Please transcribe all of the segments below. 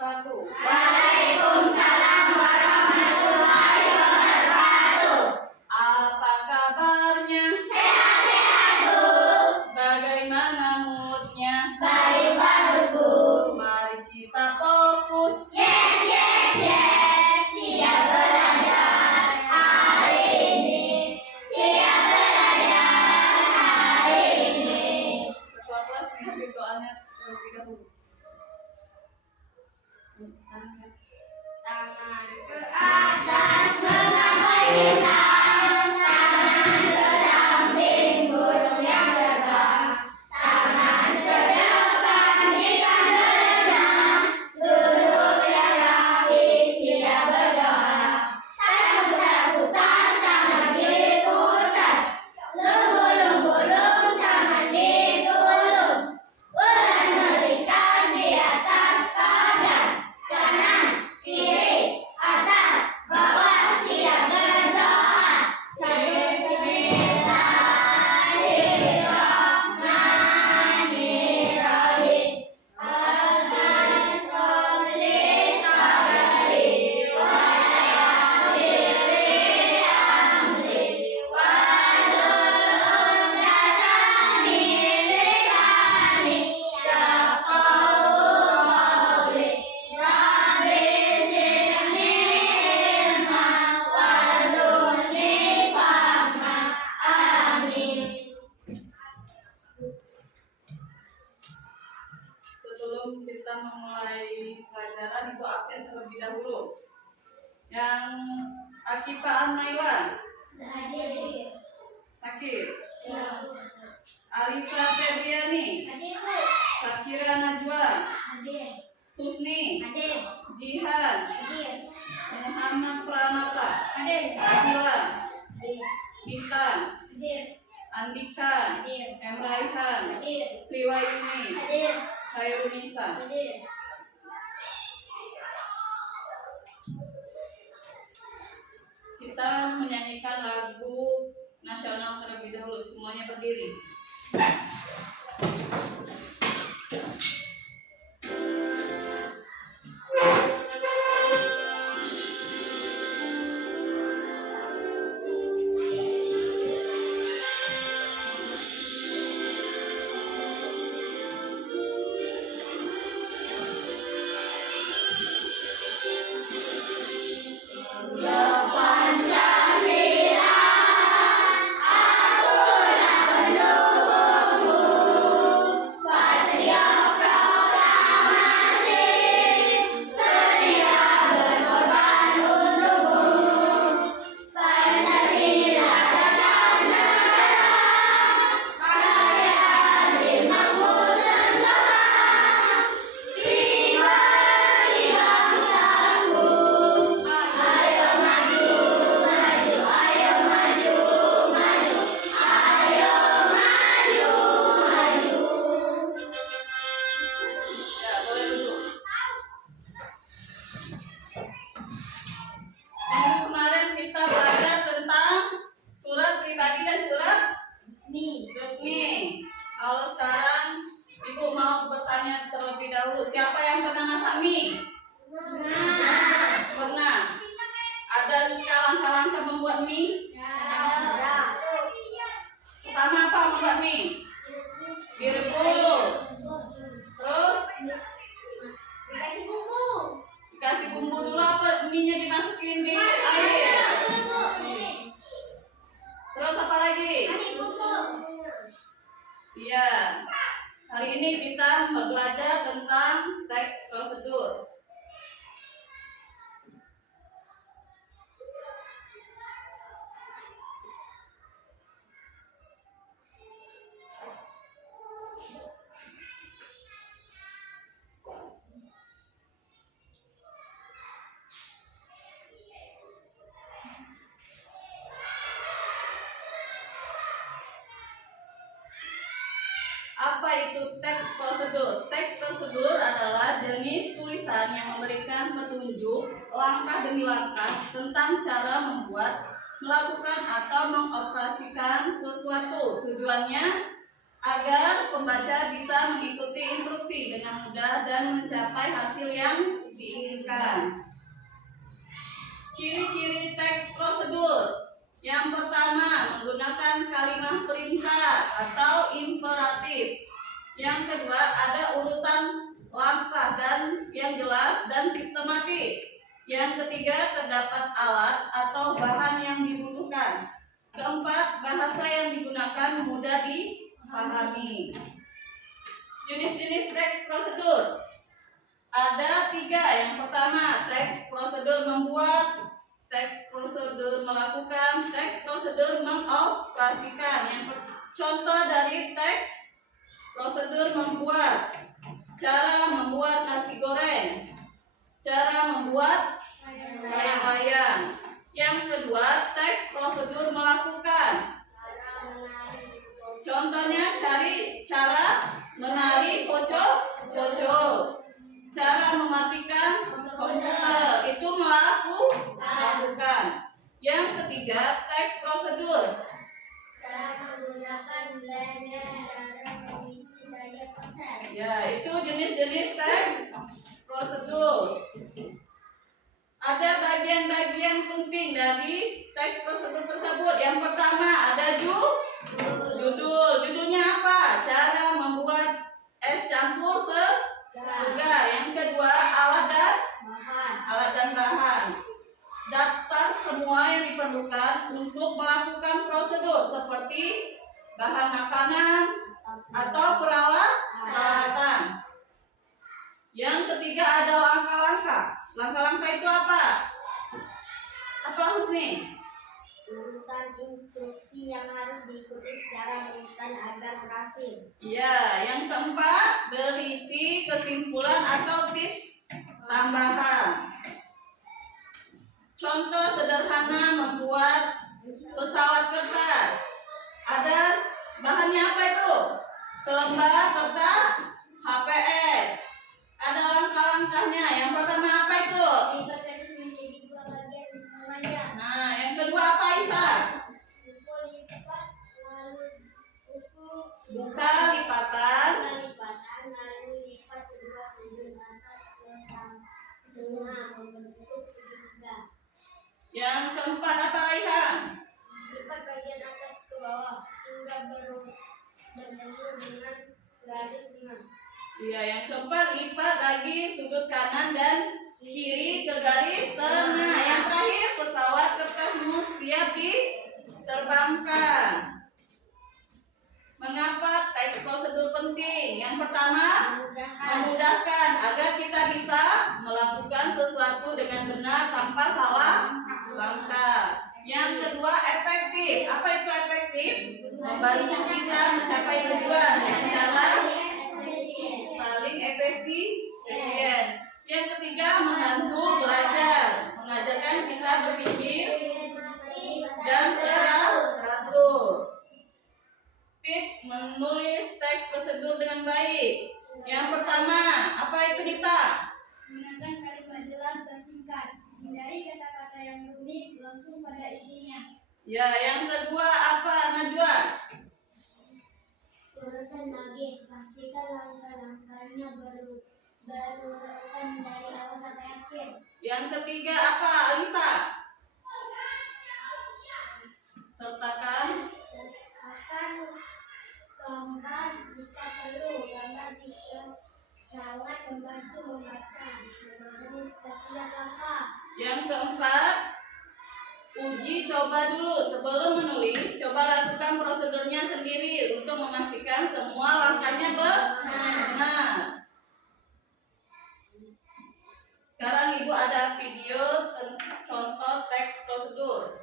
wabarakatuh. Waalaikumsalam warahmatullahi wabarakatuh. Apa kabarnya? Sehat-sehat, Bu. Bagaimana moodnya? Baik, bagus, Bu. Mari kita fokus. Yes, yes, yes. Siap belajar hari ini. Siap belajar hari ini. Ketua kelas pimpin doanya terlebih dahulu. Tangan ke atas menggapai lisan, tangan ke samping burung yang terbang, tangan ke depan ikan berenang, duduk yang rapi siap berdoa, takut-takutan tangan diputar, lumpuh-lumpuh tangan digulung, bulan melingkar di atas pagar, kanan kiri, atas, bawah, siap berdoa. Bismillahirrahmanirrahim. Allahumma sholli salli wa yassirli amri wahlul 'uqdatam min lisani yafqahu qawli. Rabbi zidni ilma warzuqni fahma. Amin. Sebelum kita memulai pelajaran, Ibu absen terlebih dahulu. Yang Akifah Naila Hadir. sakit. Ya. Alisa Febriani, Hadir, Bu. Sakira Najwa, Hadir. Husni, Hadir. Jihan, Hadir. Muhammad Pranata, Hadir. Akila, Hadir. Intan, Hadir. Andika, Hadir. Emraihan, Hadir. Sriwayuni, Hadir. Khairunisa. Hadir. Kita menyanyikan lagu nasional terlebih dahulu. Semuanya berdiri. Pancasila, akulah pendukungmu. Patria proklamasi, sedia berkorban untukmu. Pancasila dasar negara, karya hatimu sensata, pribadi bangsaku. Ayo maju, maju, ayo maju, maju, ayo maju, maju. Ya, boleh duduk. Minggu kemarin kita belajar tentang surat pribadi dan surat resmi. Kalau sekarang Ibu mau bertanya terlebih dahulu, siapa yang pernah masak mie? Pernah. Ada langkah-langkah membuat mie? Pertama apa membuat mie? Direbus. Terus Dikasih bumbu. dikasih bumbu dulu, apa mie-nya dimasukin di air? Terus apa lagi? Iya. Hari ini kita belajar tentang teks prosedur. Apa itu teks prosedur? Teks prosedur adalah jenis tulisan yang memberikan petunjuk langkah demi langkah tentang cara membuat, melakukan atau mengoperasikan sesuatu. Tujuannya agar pembaca bisa mengikuti instruksi dengan mudah dan mencapai hasil yang diinginkan. Ciri-ciri teks prosedur. Yang pertama, menggunakan kalimat perintah atau imperatif. Yang kedua, ada urutan langkah dan yang jelas dan sistematis. Yang ketiga, terdapat alat atau bahan yang dibutuhkan. Keempat, bahasa yang digunakan mudah dipahami. Jenis-jenis teks prosedur ada 3. Yang pertama, teks prosedur membuat, teks prosedur melakukan, teks prosedur mengoperasikan. Contoh dari teks prosedur membuat: cara membuat nasi goreng, cara membuat layang-layang. Yang kedua, teks prosedur melakukan. Contohnya cara menari pocong, cara mematikan komputer, itu melakukan. Yang ketiga, teks prosedur. Cara menggunakan blender, cara mengisi daya ponsel. Ya, itu jenis-jenis teks prosedur. Ada bagian-bagian penting dari teks prosedur tersebut. Yang pertama, ada judul. Judulnya apa? Cara membuat es campur segar. Yang kedua, alat dan bahan. Daftar semua yang diperlukan untuk melakukan prosedur seperti bahan makanan atau peralatan. Yang ketiga, ada langkah-langkah. Langkah-langkah itu apa? Apa, Husni? Urutan instruksi yang harus diikuti secara berurutan agar berhasil. Ya, yang keempat, berisi kesimpulan atau tips tambahan. Contoh sederhana membuat pesawat kertas. Ada bahannya apa itu? Selembar kertas HPS. Ada langkah-langkahnya. Yang pertama apa itu? Lipat kertas menjadi 2 bagian memanjang. Nah, yang kedua apa, Isa? Pukul lipat, lalu Buka lipatan. lalu lipat kedua sudut atas ke tengah membentuk segitiga. Yang keempat apa, Raihan? Lipat bagian atas ke bawah hingga bertemu dengan garis tengah. Iya, yang keempat, lipat lagi sudut kanan dan kiri ke garis tengah. Yang terakhir, pesawat kertasmu siap diterbangkan. Mengapa teks prosedur penting? Yang pertama, memudahkan agar kita bisa melakukan sesuatu dengan benar tanpa salah langkah. Yang kedua, efektif. Apa itu efektif? Membantu kita mencapai tujuan dengan cara paling efisien. Yang ketiga, membantu belajar, mengajarkan kita berpikir dan teratur. Tips menulis teks prosedur dengan baik. Yang pertama, apa itu, Dita? Gunakan kalimat jelas dan singkat. Hindari kata-kata yang rumit, langsung pada intinya. Ya, yang kedua apa, Najwa? Urutan lagi, pastikan langkah-langkahnya berurutan dari awal sampai akhir. Yang ketiga apa, Alisa? Sertakan Akan gambar jika perlu. Gambar bisa sangat membantu memahami setiap langkah. Yang keempat, uji coba dulu sebelum menulis. Coba lakukan prosedurnya sendiri untuk memastikan semua langkahnya benar. Sekarang Ibu ada video contoh teks prosedur.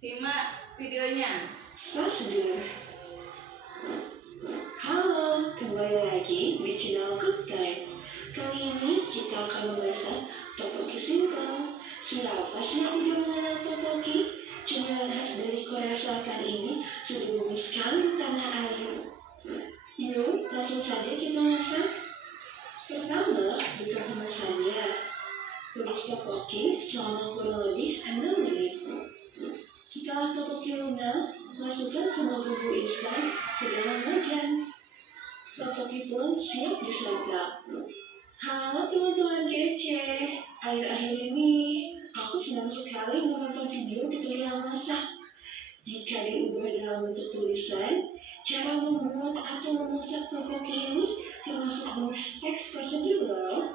Simak videonya. Prosedur. Halo, kembali lagi di channel Good Time. Kali ini kita akan membahas tteokbokki simple. Siapa sih yang tidak mengenal tteokbokki? Cemilan khas dari Korea Selatan ini sudah booming sekali di tanah air. Yuk, langsung saja kita masak. Pertama, buka kemasannya. Tulis tteokbokki selama kurang lebih 6 menit. Setelah topoki lunak, masukkan semua bumbu instan ke dalam wajan. Topoki pun siap disantap. Halo teman-teman kece, akhir-akhir ini aku senang sekali menonton video tutorial masak. Jika diubah dalam bentuk tulisan, cara membuat atau memasak topoki ini termasuk jenis teks prosedur loh.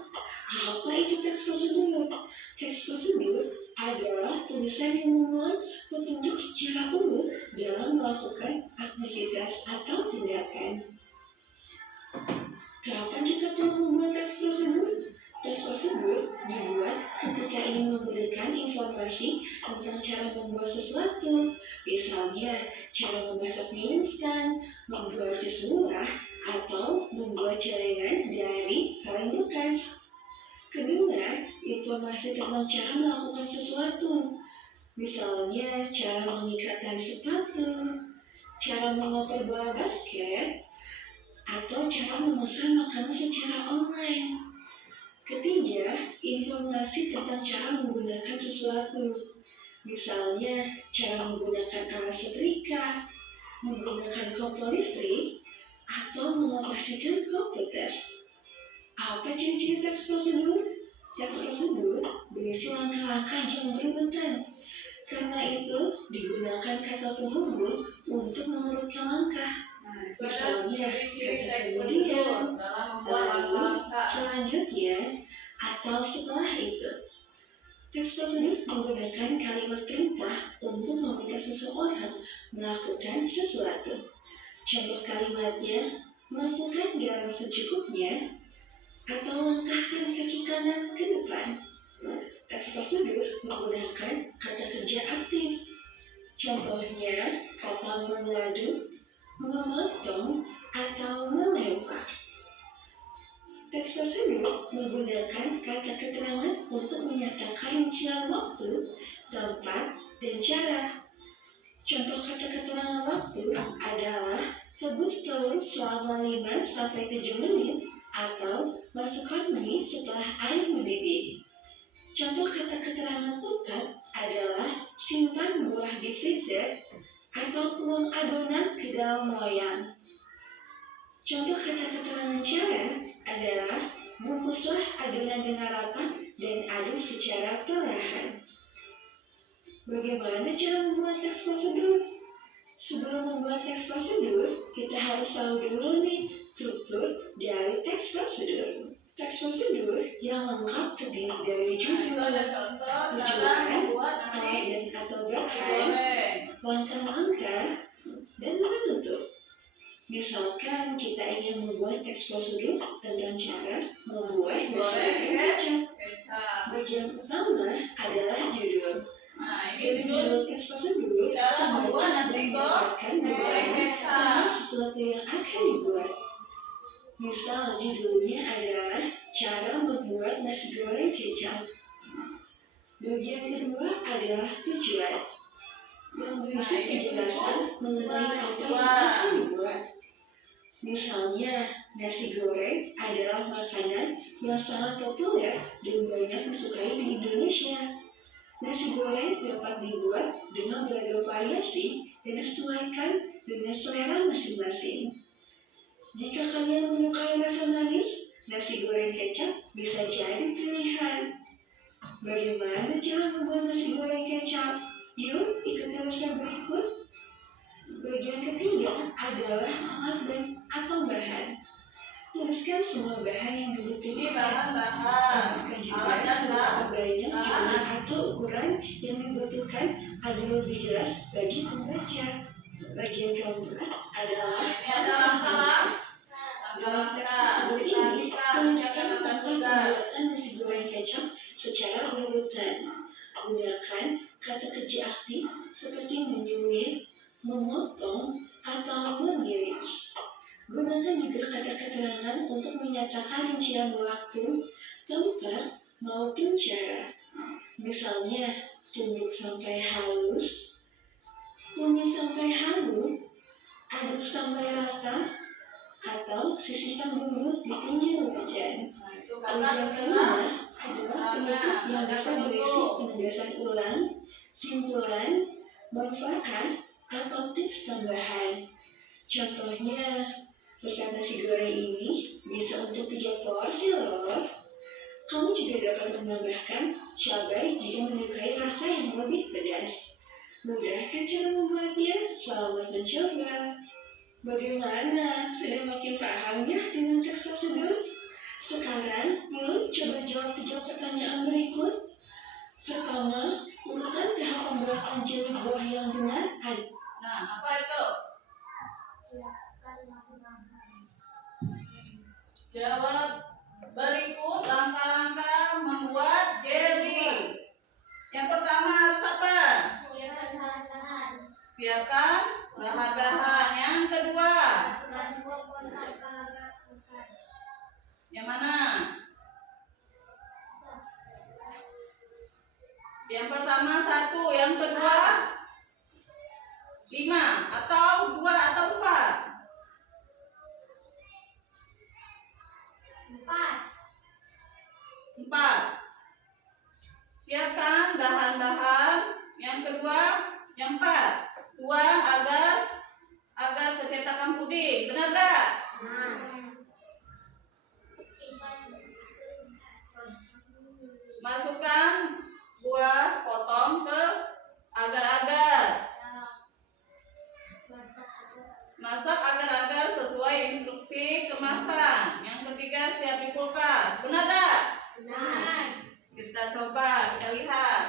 Apa itu teks prosedur? Teks prosedur adalah tulisan yang memuat petunjuk secara umum dalam melakukan aktivitas atau tindakan. Kapan kita perlu membuat teks prosedur? Teks prosedur dibuat ketika ingin memberikan informasi tentang cara membuat sesuatu. Misalnya, cara memasak mie instan, membuat jus murah, atau membuat celengan dari kaleng bekas. Kedua, informasi tentang cara melakukan sesuatu. Misalnya, cara mengikat tali sepatu, cara mengoper bola basket, atau cara memesan makanan secara online. Ketiga, informasi tentang cara menggunakan sesuatu. Misalnya, cara menggunakan alat setrika, menggunakan kompor listrik, atau mengoperasikan komputer. Apa ciri-ciri teks prosedur? Teks prosedur berisi langkah-langkah yang berurutan. Karena itu, digunakan kata penghubung untuk mengurutkan langkah. Misalnya, ciri-ciri kata teks kemudian, prosedur dalam membuat lalu, langkah-langkah. selanjutnya, atau setelah itu. Teks prosedur menggunakan kalimat perintah untuk meminta seseorang melakukan sesuatu. Contoh kalimatnya, masukkan garam secukupnya, atau langkahkan kaki kanan ke depan. Teks prosedur menggunakan kata kerja aktif. Contohnya, kata mengaduk, memotong, atau melempar. Teks prosedur menggunakan kata keterangan untuk menyatakan rincian waktu, tempat, dan cara. Contoh kata keterangan waktu adalah rebus telur selama 5-7 menit atau masukkan mie setelah air mendidih. Contoh kata keterangan tempat adalah simpan buah di freezer atau tuang adonan ke dalam loyang. Contoh kata keterangan cara adalah bungkuslah adonan dengan rapat dan aduk secara perlahan. Bagaimana cara membuat teks prosedur? Sebelum membuat teks prosedur, kita harus tahu dulu nih struktur dari teks prosedur. Teks prosedur yang lengkap terdiri dari judul, Ada contoh cara tujuan, membuat nasi alamat dan atau bahan, goreng. langkah-langkah, dan penutup. Misalkan kita ingin membuat teks prosedur tentang cara membuat nasi goreng kecap. Kecap. Bagian pertama adalah judul. Nah, Dari ini judul judul teks prosedur, cara membuat pembaca nasi sudah mendapatkan goreng gambaran kecap. tentang sesuatu yang akan dibuat. Misal judulnya adalah cara membuat nasi goreng kecap. Bagian kedua adalah tujuan, yang berisi penjelasan mengenai apa yang akan dibuat. Misalnya, nasi goreng adalah makanan yang sangat populer dan banyak disukai di Indonesia. Nasi goreng dapat dibuat dengan beragam variasi dan disesuaikan dengan selera masing-masing. Jika kalian menyukai rasa manis, nasi goreng kecap bisa jadi pilihan. Bagaimana cara membuat nasi goreng kecap? Yuk, ikuti resep berikut. Bagian ketiga adalah alat dan atau bahan. Tuliskan semua bahan yang Ini dibutuhkan. bahan-bahan. Tambahkan juga Alat dan seberapa banyak bahan. jumlah atau ukuran yang dibutuhkan agar lebih jelas bagi pembaca. Bagian keempat adalah Ini ada langkah-langkah. dalam teks prosedur ini, tuliskan tentang pembuatan nasi goreng kecap secara berurutan. Gunakan kata kerja aktif seperti menyuir, memotong, atau mengiris. Gunakan juga kata keterangan untuk menyatakan rincian waktu, tempat, maupun cara. Misalnya, tumbuk sampai halus, tumis sampai halus, aduk sampai rata, atau sisihkan bumbu di pinggir wajan. Nah, itu kata Bagian keterangan. kelima adalah penutup yang bisa berisi penegasan ulang, simpulan, manfaat atau tips tambahan. Contohnya, pesan nasi goreng ini bisa untuk 3 porsi loh. Kamu juga dapat menambahkan cabai jika menyukai rasa yang lebih pedas. Mudah kan cara membuatnya? Selamat mencoba. Bagaimana? Sudah makin paham ya dengan teks prosedur? Sekarang, yuk coba jawab 3 pertanyaan berikut. Pertama, urutan tahap pembuatan jenis buah yang benar ada. Nah, apa itu? Silakan lakukan. Jawab berikut langkah-langkah membuat jelly. Yang pertama harus apa? Siapkan bahan-bahan. Siapkan bahan-bahan. Yang kedua, Masukkan buah kontak bahan. yang mana? Yang pertama 1, yang kedua 5 atau 2 atau 4? 4. Siapkan bahan-bahan. Yang kedua, yang 4. Tuang agar kecetakan puding. Benar tak? Masukkan buah potong ke agar-agar. Masak agar-agar sesuai instruksi kemasan. Yang ketiga, siap di kulkas. Benar tak? Benar. Kita coba, kita lihat.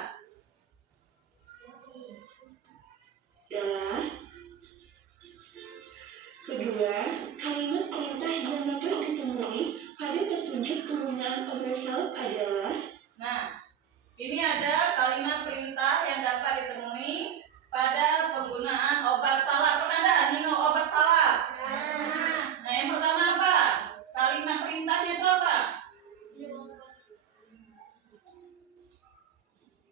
Adalah kedua, kalimat perintah yang dapat ditemui pada petunjuk penggunaan obat salep adalah. Nah, ini ada kalimat perintah yang dapat ditemui pada penggunaan obat salep. Pernah ada minum obat salep? Nah, yang pertama apa? Kalimat perintahnya itu apa?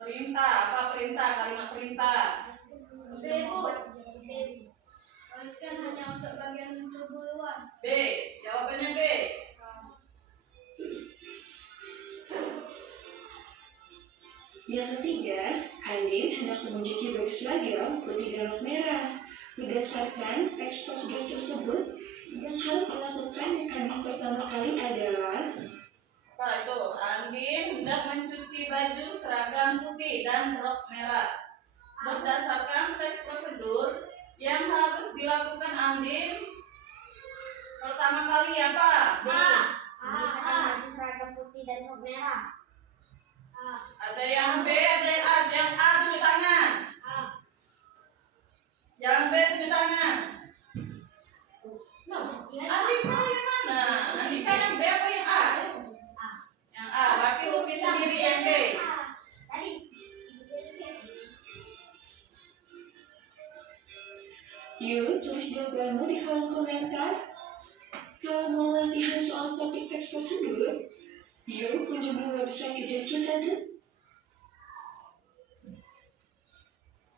Perintah, apa perintah? Kalimat perintah. Tuliskan hanya untuk bagian tubuh luar. B, jawabannya B. Yang ketiga, Andin hendak mencuci baju seragam putih dan merah. Berdasarkan teks prosedur tersebut, yang harus dilakukan Andin pertama kali adalah. Apa itu? Andin hendak mencuci baju seragam putih dan rok merah. Berdasarkan teks prosedur, yang harus dilakukan Andin pertama kali apa? Tuliskan baju seragam putih dan rok merah. Ada yang B, ada yang A. Yang A tunjuk tangan. Yang B tunjuk tangan. Andika yang mana? Andika yang B apa yang A? Yang A. Berarti Ufi sendiri yang B. Yuk, tulis jawabanmu di kolom komentar. Kalau mau latihan soal topik teks prosedur, yuk kunjungi website Kejar Kita deh.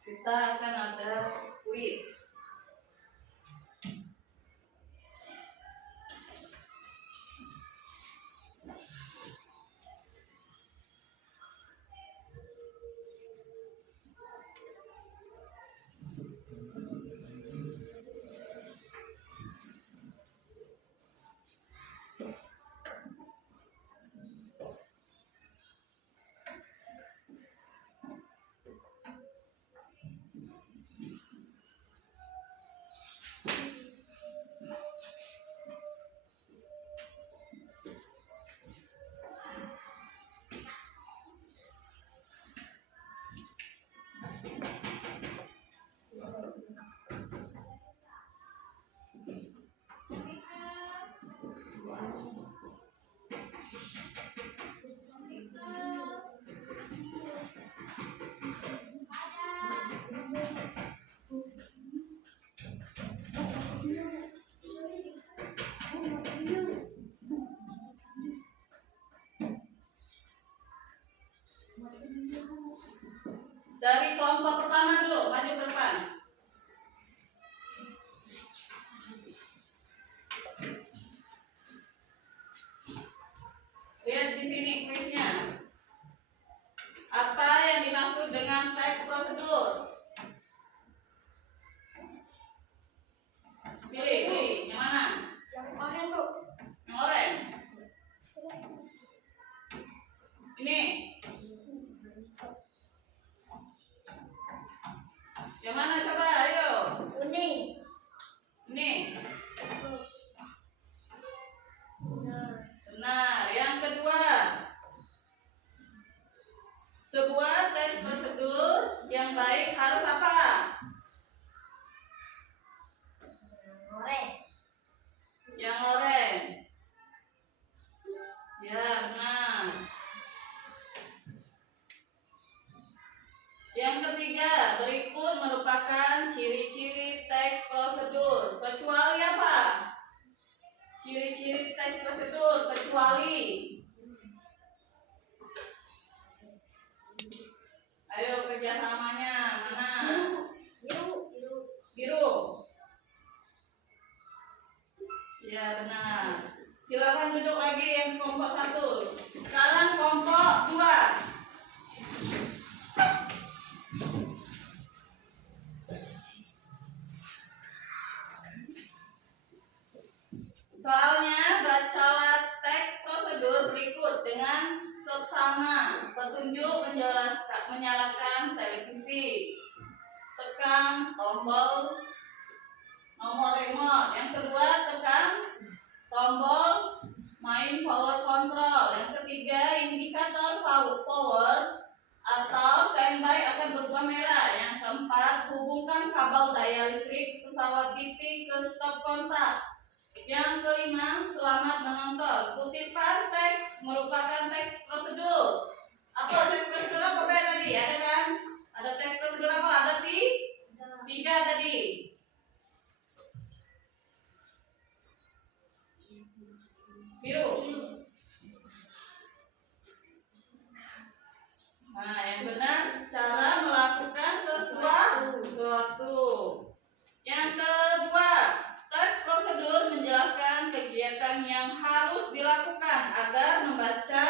Kita akan ada kuis. Dari kelompok pertama dulu, maju ke depan. Lihat di sini kuisnya. Apa yang dimaksud dengan teks prosedur? mengikuti teks prosedur kecuali. Ayo kerjasamanya mana? Biru. Ya benar. Silakan duduk lagi yang kelompok 1. Sekarang kelompok 2. Soalnya bacalah teks prosedur berikut dengan seksama. Petunjuk menyalakan televisi. Tekan tombol nomor remote. Yang kedua, tekan tombol main power control. Yang ketiga, indikator power atau standby akan berubah merah. Yang keempat, hubungkan kabel daya listrik pesawat TV ke stop kontak. Yang kelima, selamat menonton. Kutipan teks merupakan teks prosedur. Apa teks prosedur apa tadi? Ada kan? Ada teks prosedur apa? Ada 3 tadi. Biru. Nah, yang benar cara melakukan sesuatu. Yang kedua, teks prosedur menjelaskan kegiatan yang harus dilakukan agar membaca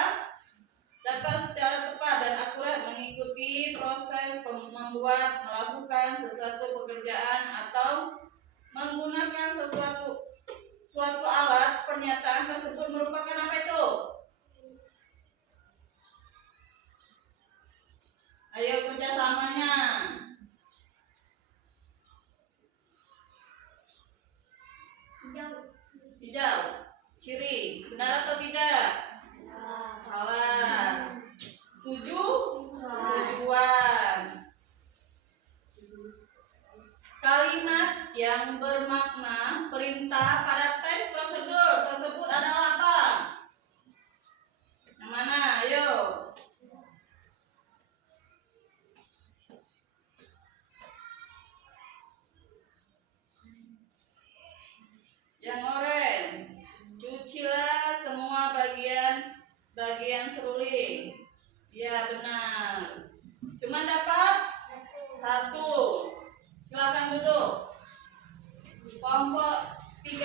dapat secara tepat dan akurat mengikuti proses membuat, melakukan sesuatu pekerjaan atau menggunakan suatu alat. Pernyataan tersebut merupakan apa itu? Ayo kerjasamanya. Hijau. Ciri. Benar atau tidak? Salah. 7. Tujuan. Kalimat yang bermakna perintah pada teks prosedur tersebut adalah apa? Yang mana? Ayo. Yang oranye. Cucilah semua bagian seruling. Ya benar. Cuma dapat 1. Silakan duduk. Kelompok 3.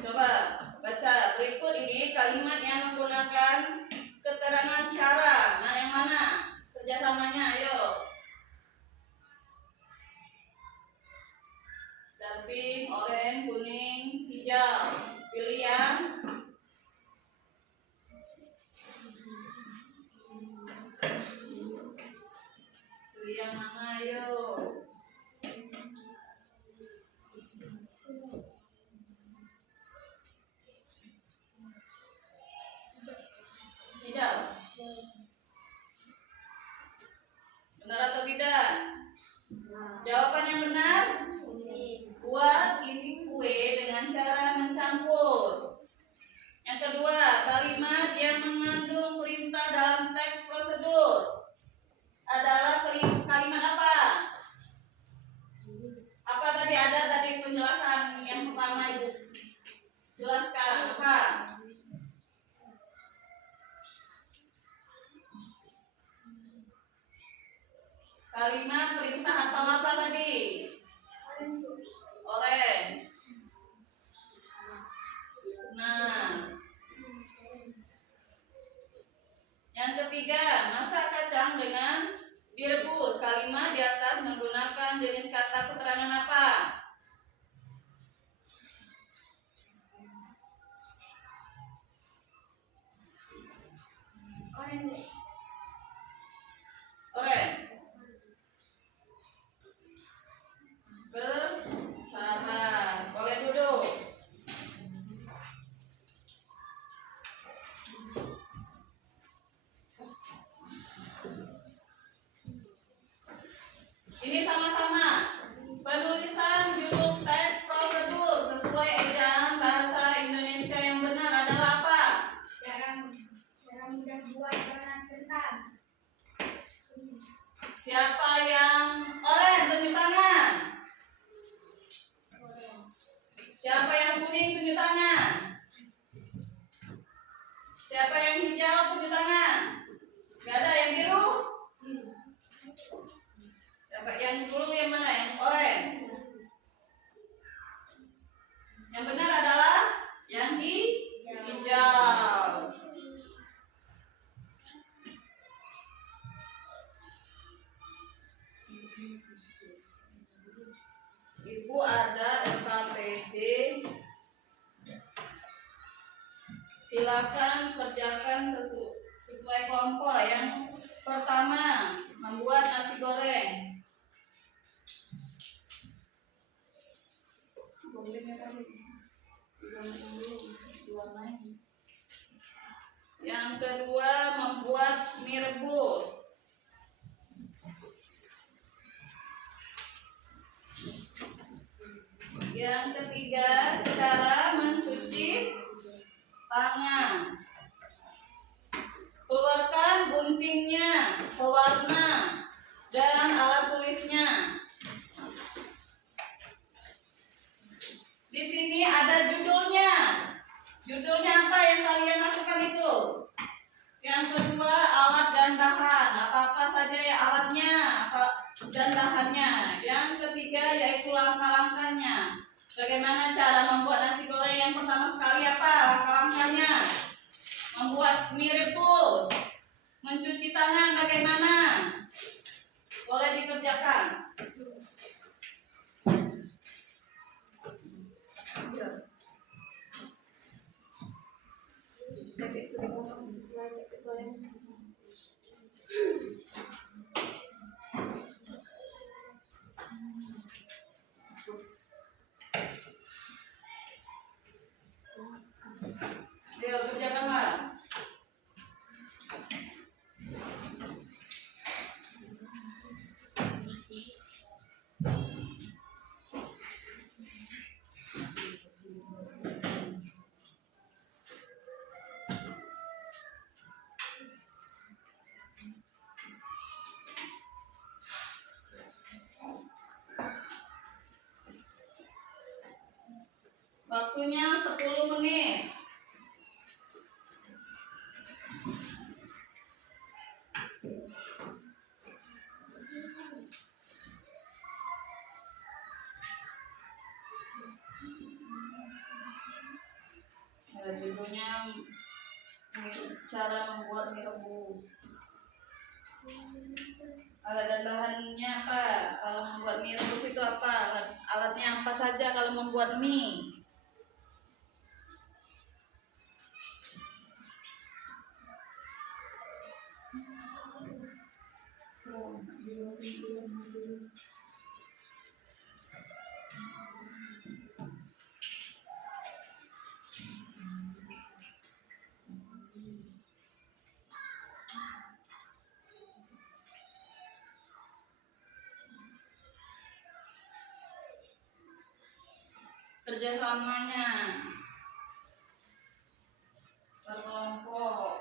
Coba baca berikut ini kalimat yang menggunakan keterangan cara. Nah, yang mana? Kerjasamanya, ayo. Pink, oranye, kuning, hijau. Pilih yang mana, ayo. Hijau. Benar atau tidak? Jawaban yang benar? Buat isi kue dengan cara mencampur. Yang kedua, kalimat yang mengandung perintah dalam teks prosedur adalah kalimat apa? Apa tadi ada tadi penjelasan yang pertama Ibu? Jelaskan apa? Kalimat perintah atau apa tadi? Orange. Nah, yang ketiga, masak kacang dengan direbus. Kalimat di atas menggunakan jenis kata keterangan apa? Orange. Bercara. Boleh duduk. Ini sama-sama penulisan membuat donat kentang. Siapa yang oranye tunjuk tangan. Siapa yang kuning tunjuk tangan. Siapa yang hijau tunjuk tangan. Gak ada yang biru. Siapa yang dulu yang mana? Yang oranye. Yang benar adalah yang hijau. Ibu ada SKPD. Silakan kerjakan sesuai kelompok. Yang pertama, membuat nasi goreng. Yang kedua, membuat mie rebus. Yang ketiga, cara mencuci tangan. Keluarkan guntingnya, pewarna, dan alat tulisnya. Di sini ada judulnya. Judulnya apa yang kalian lakukan itu? Yang kedua, alat dan bahan. Apa-apa saja ya alatnya dan bahannya. Yang ketiga yaitu langkah-langkahnya. Bagaimana cara membuat nasi goreng? Yang pertama sekali apa langkah-langkahnya? Membuat mie rebus. Mencuci tangan bagaimana? Boleh dikerjakan. Dia kerjakanlah. Waktunya 10 menit. Judulnya cara membuat mie rebus. Alat dan bahannya apa? Kalau membuat mie rebus itu apa? Alatnya apa saja kalau membuat mie? Kerjasamanya berkelompok.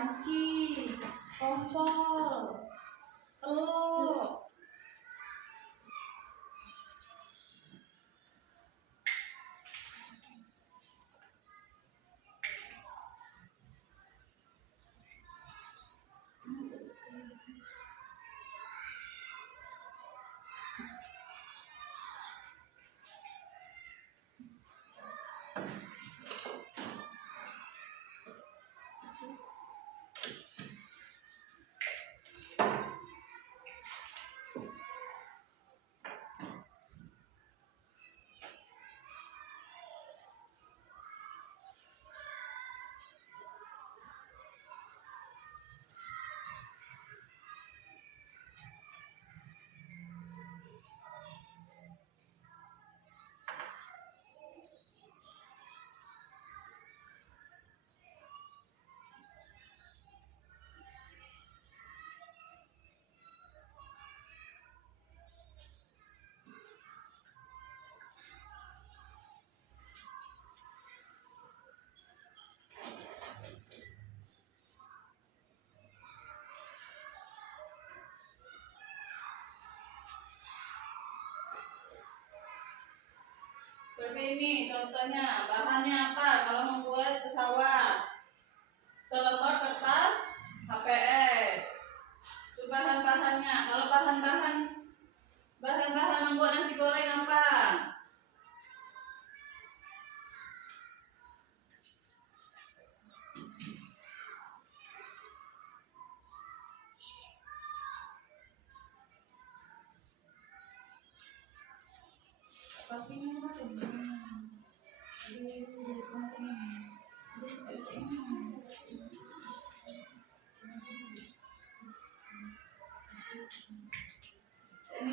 panci, kompor, telur. Seperti ini contohnya, bahannya apa kalau membuat pesawat? Selembar kertas HPS. Itu bahan-bahannya. Kalau bahan-bahan membuat nasi goreng apa? Pastinya apa? Ini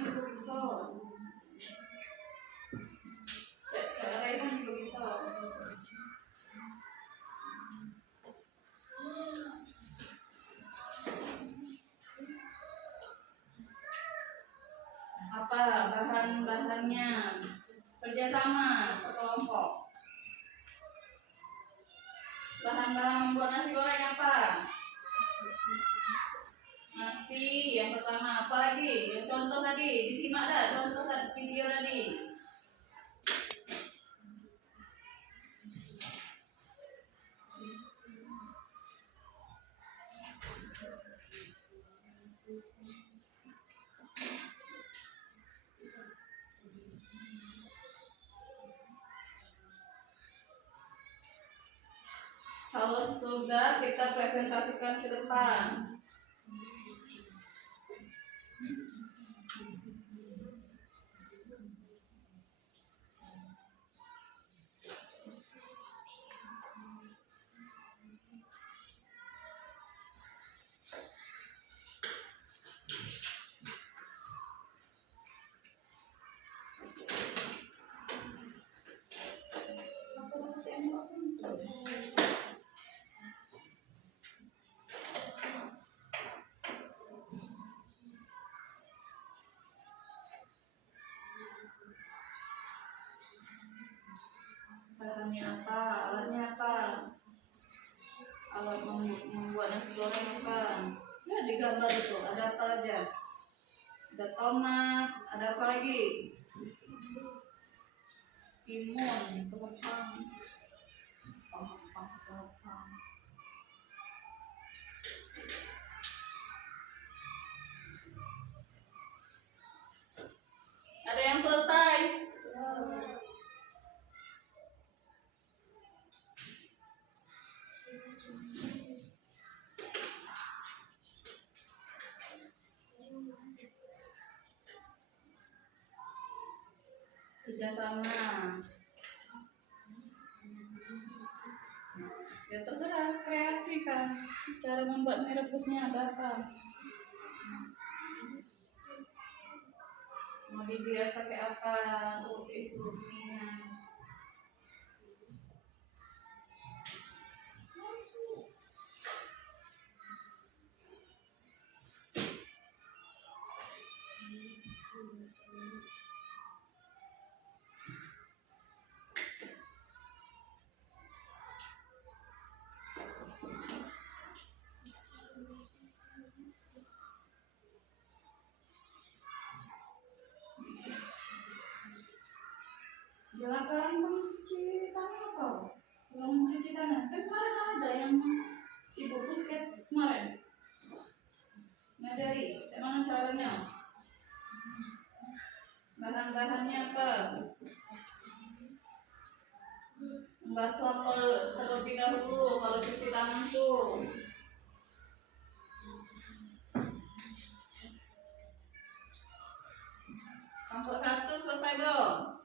juga bisa. Cara ini juga bisa. Apa bahan-bahannya? Kerjasama berkelompok. Bahan-bahan membuat nasi goreng apa? Nasi yang pertama, apa lagi? Yang contoh tadi, disimak dah contoh video tadi. Kalau sudah, kita presentasikan ke depan. Bahannya apa? Alatnya apa? Alat membuat nasi goreng apa? Ya digambar itu. Ada apa aja? Ada tomat. Ada apa lagi? Timun, kepang. Ada yang selesai? Kerjasama. Ya terserah, kreasi kan. Cara membuat mie rebusnya ada apa? Mau dibilas pakai apa untuk itu mie-nya? bakalan mencuci tangan apa? Belum mencuci tangan kan kemarin ada yang ibu puskes kemarin ngajari emang caranya, bahan-bahannya apa, membasuh terlebih dahulu kalau cuci tangan tuh. Kelompok 1 selesai belum?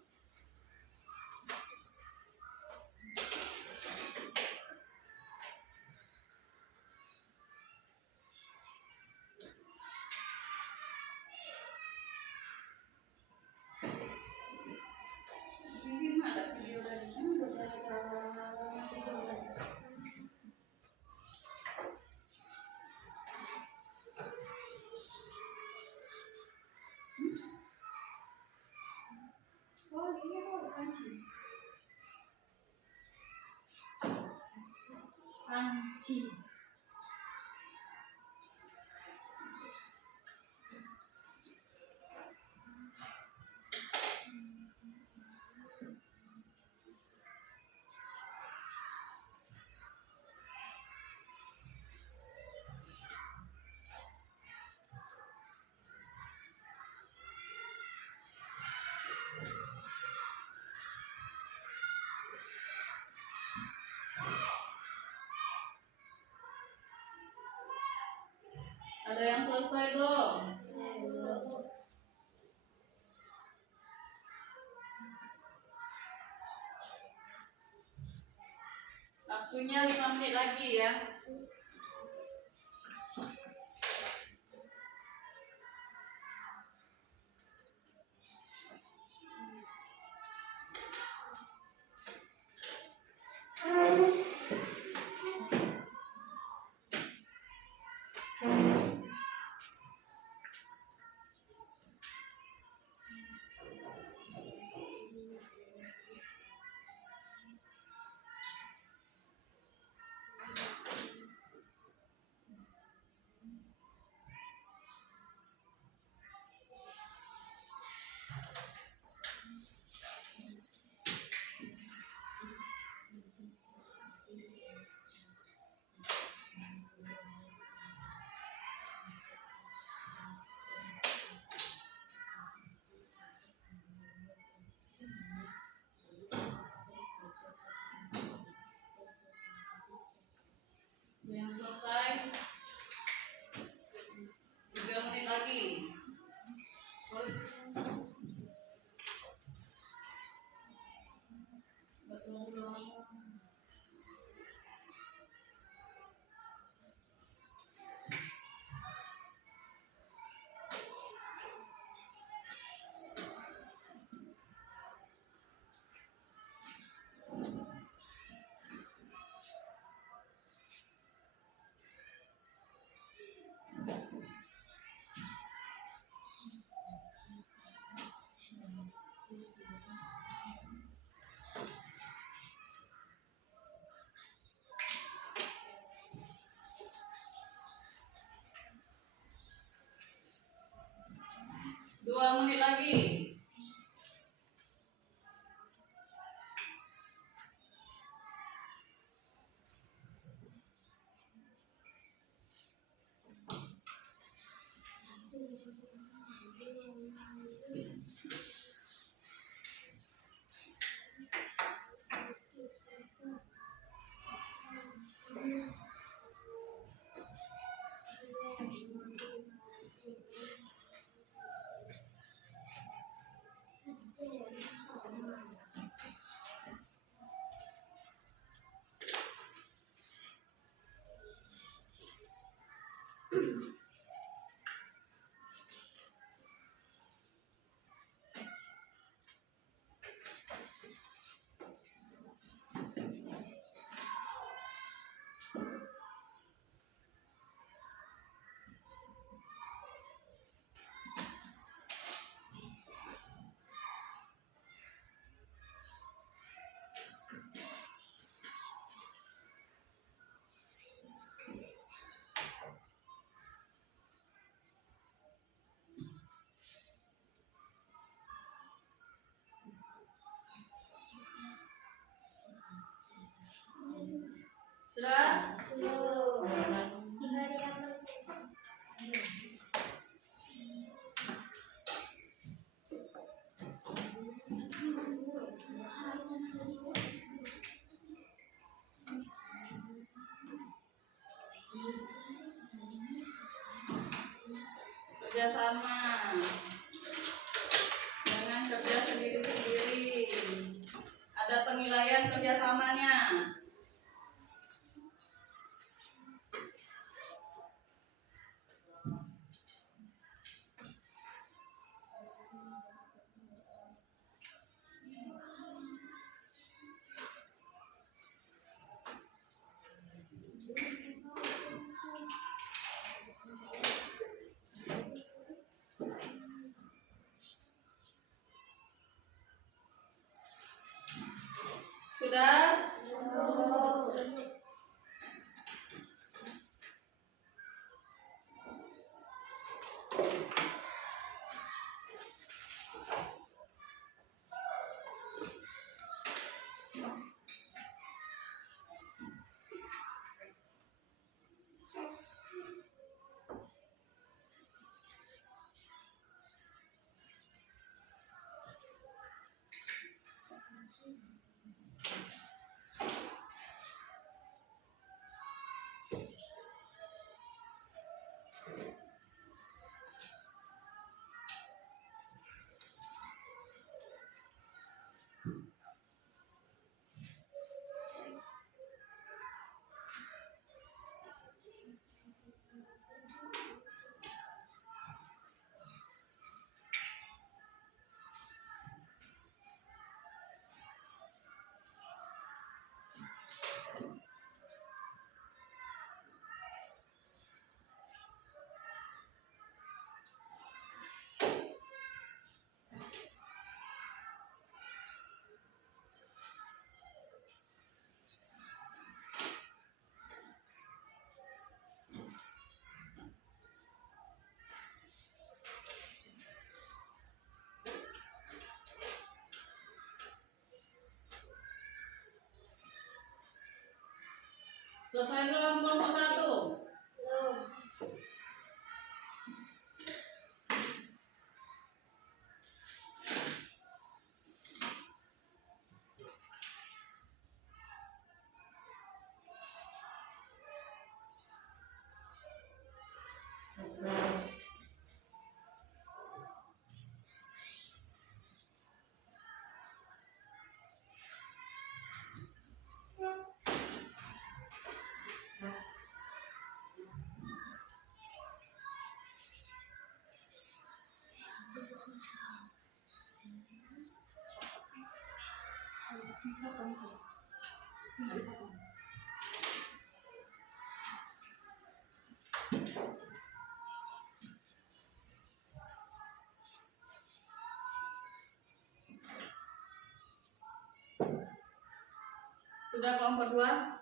Ini mah ada video dari oh ini panci. Ada yang selesai belum? Waktunya 5 menit lagi ya. Yang selesai 3 menit lagi. Dua menit lagi. Sudah? Belum. Tiga yang Kerjasama. Jangan kerja sendiri-sendiri. Ada penilaian kerjasamanya. Sudah? Selesai belum kelompok 1? belum. Sudah kelompok 2?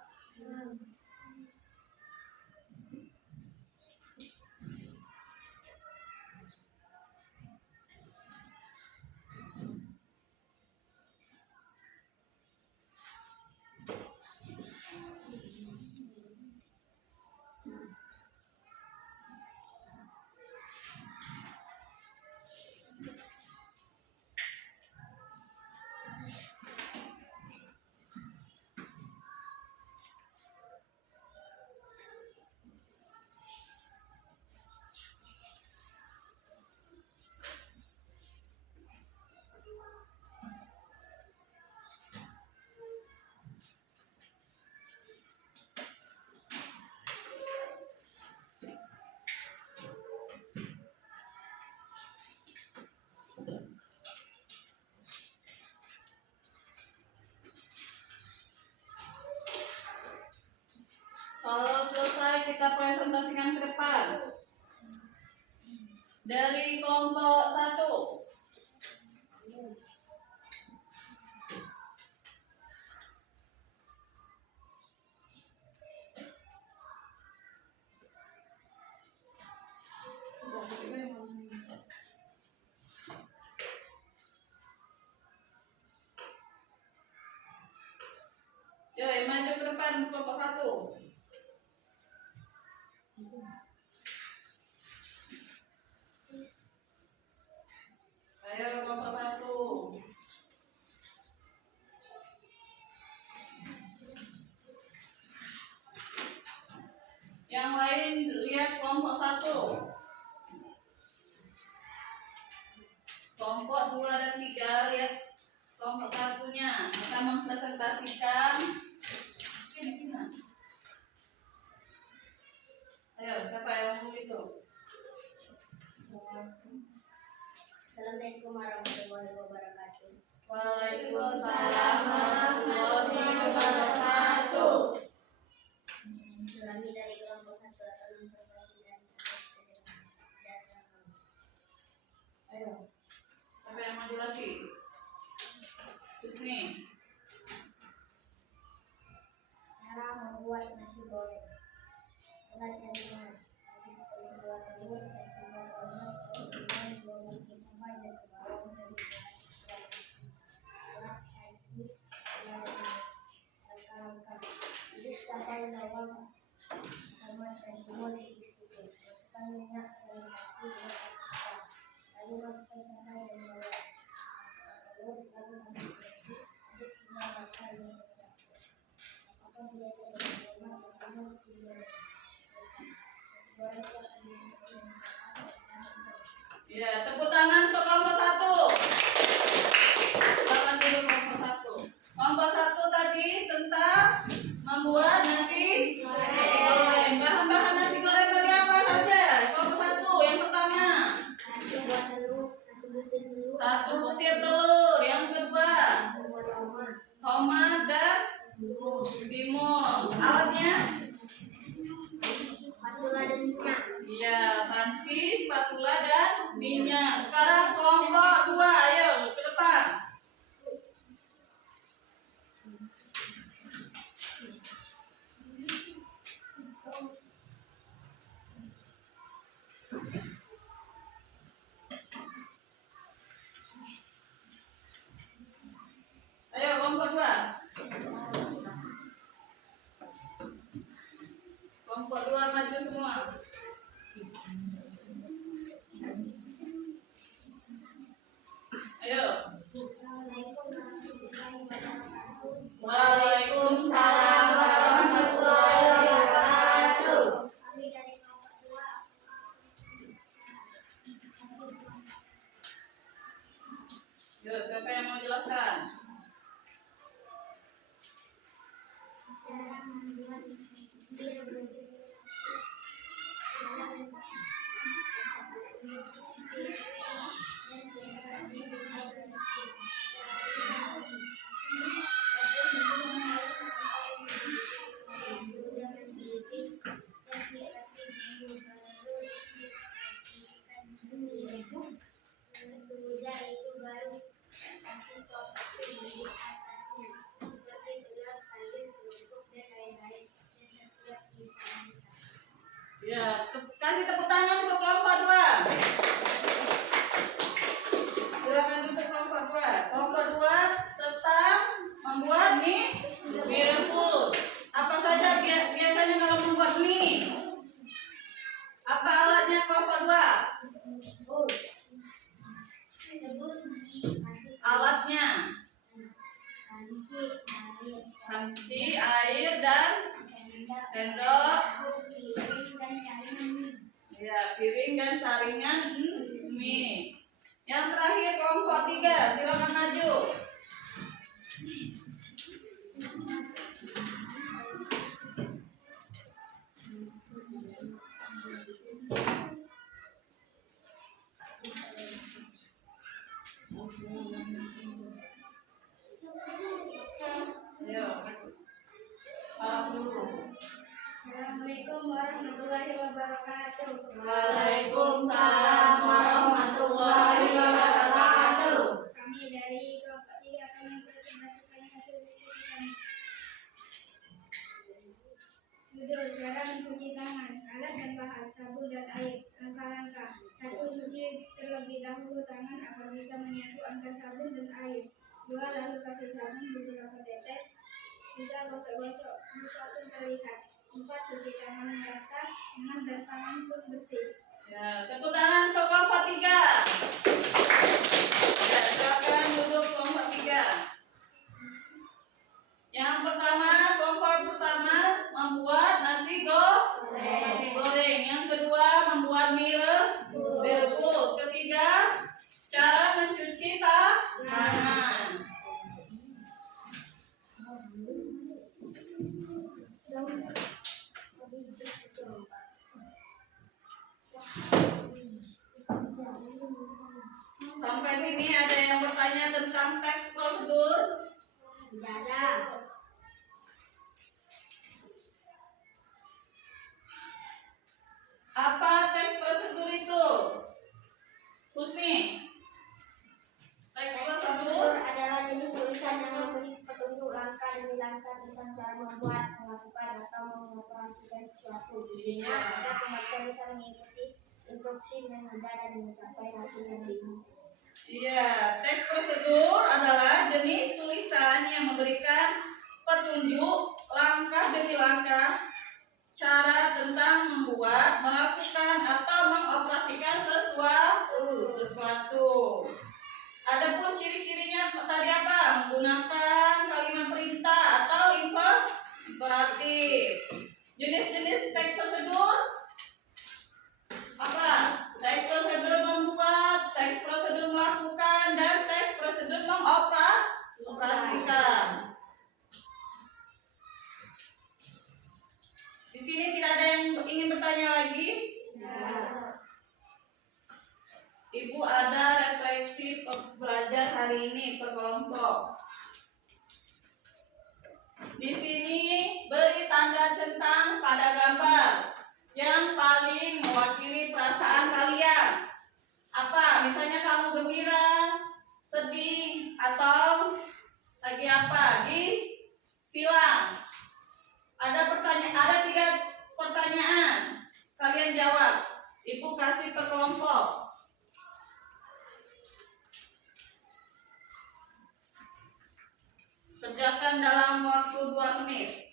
Kalau selesai kita presentasikan ke depan. Dari kelompok 1. Yuk, maju ke depan. depan kelompok 1. Ayo kelompok 1. Yang lain lihat kelompok 1. Kelompok 2 dan 3 lihat kelompok 1-nya akan mempresentasikan. Ayo, siapa yang mau itu? Assalamualaikum warahmatullahi wabarakatuh. Waalaikumsalam warahmatullahi wabarakatuh. Kami dari kelompok 1 akan mempresentasikan dasar. Ayo, siapa yang mau jelasin? Terus nih, Cara membuat nasi goreng. Alatnya dengan dua telur, satu bawang, dua mungkin sama dan bawang dan alat kayu, langkah-langkah. Ini sampai bawang sama dan timur tipis-tipis. Masukkan minyak dan nasi dan lalu masukkan tahu dan bawang. Masukkan telur, lalu aduk bersih, aduk hingga rata yang tercampur. Apa biasa dengan makanan pilihan. ya tepuk tangan untuk kelompok 1. Silakan dulu kelompok 1. Kelompok 1 tadi tentang membuat nasi goreng. Bahan-bahan nasi goreng tadi apa saja? Kelompok 1 yang pertama, satu butir telur. Yang kedua, tomat dan timun. Alatnya? Spatula dan minyak. Iya, panci, spatula dan minyak. Sekarang kelompok 2, ayo ke depan. Ayo kelompok 2. Kelompok 2 maju semua. Ayo. Waalaikumsalam warahmatullahi wabarakatuh. Kami dari kelompok 2. Yo, siapa yang mau jelaskan? Cara membuat bir sudah itu baru kasih topik di atasnya seperti telur, sayur, kerupuk dan lain-lain dan setiap bisa. Ya, kasih tepuk tangan untuk kelompok 2. Silakan duduk kelompok 2. Kelompok 2 tentang membuat mie rebus. Apa saja biasanya kalau membuat mie? Apa alatnya kelompok 2? Alatnya panci, air dan sendok. Ya, piring dan saringan mie. Yang terakhir kelompok 3, silakan maju. Ayo. Salam dulu. Assalamualaikum warahmatullahi wabarakatuh. Waalaikumsalam warahmatullahi wabarakatuh. Kami dari kelompok 3 akan mempresentasikan hasil diskusi kami. Judul: cara mencuci tangan. Alat dan bahan: sabun dan air. Langkah-langkah: 1. Cuci terlebih dahulu tangan agar bisa menyatu antara sabun dan air. 2. Lalu kasih sabun beberapa tetes. 3. Gosok-gosok muka pun terlihat. 4. Cuci tangan merata, dan tangan pun bersih. Ya, tepuk tangan untuk kelompok 3. Ya, silakan duduk kelompok 3. Yang pertama, kelompok pertama membuat nasi goreng. Yang kedua membuat mie rebus. Ketiga, cara mencuci tangan. Sampai sini ada yang bertanya tentang teks prosedur? Tidak ada. Apa teks prosedur itu? Husni, teks prosedur adalah jenis tulisan yang memberi petunjuk langkah demi langkah tentang cara membuat, melakukan, atau mengoperasikan sesuatu. Iya. Agar pembaca bisa mengikuti instruksi dengan mudah dan mencapai hasil yang diinginkan. Iya, teks prosedur adalah jenis tulisan yang memberikan petunjuk langkah demi langkah cara tentang membuat, melakukan, atau mengoperasikan sesuatu. Adapun ciri-cirinya tadi apa? Menggunakan kalimat perintah atau imperatif. Jenis-jenis teks prosedur apa? Teks prosedur membuat, teks prosedur melakukan, dan teks prosedur mengoperasikan. Di sini tidak ada yang ingin bertanya lagi? Ibu ada refleksi belajar hari ini per kelompok. Di sini beri tanda centang pada gambar yang paling mewakili perasaan kalian. Apa? Misalnya kamu gembira, sedih, atau lagi apa? Silang. Ada 3 pertanyaan. Kalian jawab. Ibu kasih per kelompok. Kerjakan dalam waktu 2 menit.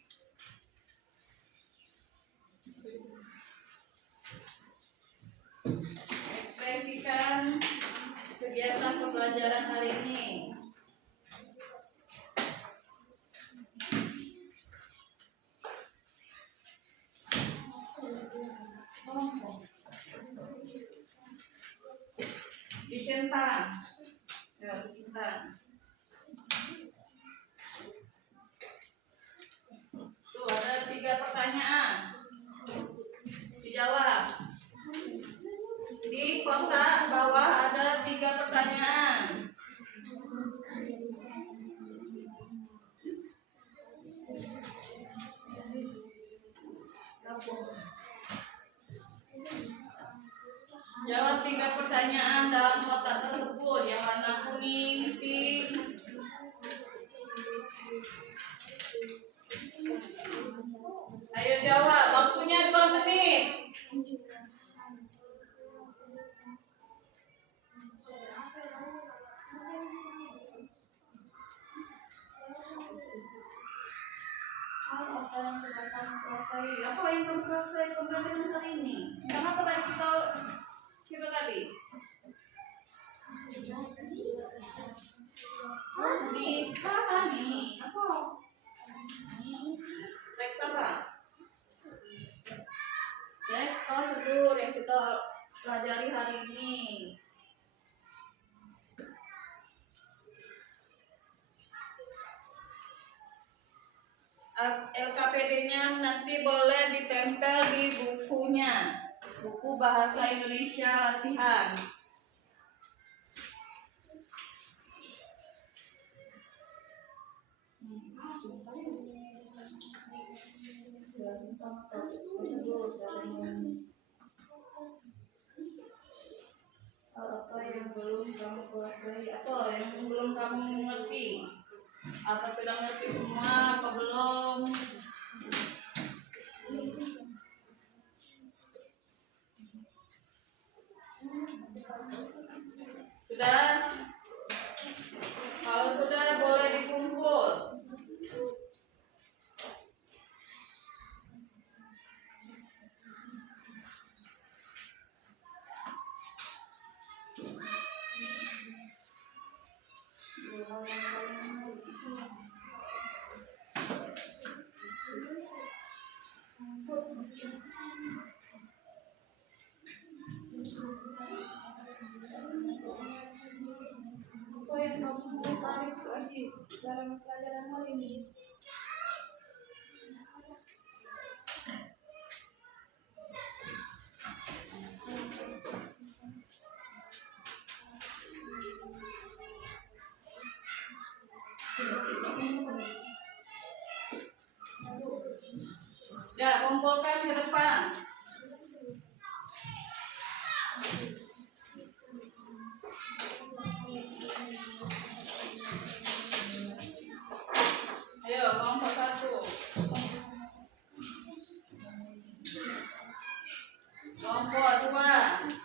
Ekspresikan kegiatan pembelajaran hari ini. Dicentang. Ya, dicentang. Tuh ada 3 pertanyaan. Dijawab. Di kotak bawah ada 3 pertanyaan. Jawab 3 pertanyaan dalam kotak tersebut yang warna kuning, pink. Ayo jawab, waktunya 2 menit. Apa yang sudah kamu kuasai? Apa yang kamu kuasai pembelajaran hari ini? Kenapa tadi kita tadi? Di sekarang nih, apa? Teks apa? Teks prosedur yang kita pelajari hari ini. LKPD-nya nanti boleh ditempel di bukunya, buku Bahasa Indonesia Latihan. Apa yang belum kamu kuasai? Apa yang belum kamu mengerti? Apa sudah ngerti semua? Apa belum? Sudah? Kalau sudah boleh dikumpul. Ya, kumpulkan ke depan. Ayo, kelompok 1. Kelompok 2.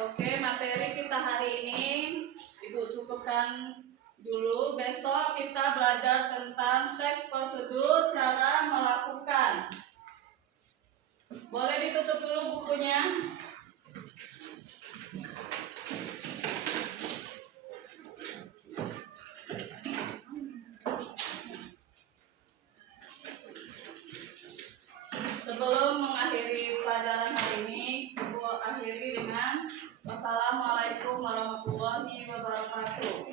Oke, materi kita hari ini Ibu cukupkan dulu. Besok kita belajar tentang teks prosedur, cara melakukan. Boleh ditutup dulu bukunya. Sebelum mengakhiri pelajaran hari ini, Ibu akhiri dengan wassalamualaikum warahmatullahi wabarakatuh.